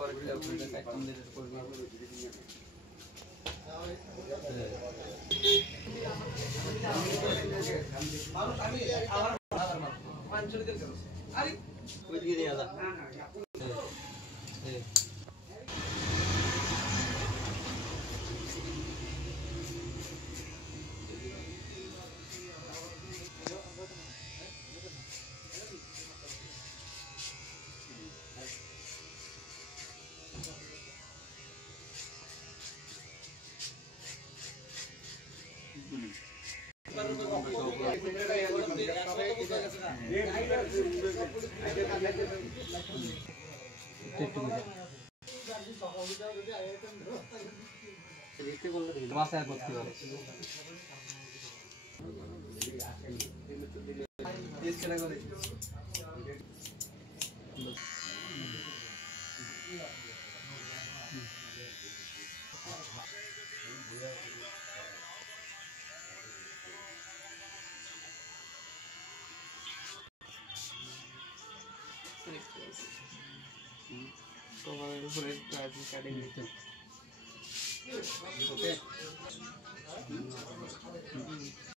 পরেরটা ওখানে কাটন দিতে করবি মানুষ আমি আমার আঞ্চলিকের কেন আরে ওই দিকে দিয়ে যা মাথায় ভর্তি করে তোমার উপরে কাটিং দিতে ওকে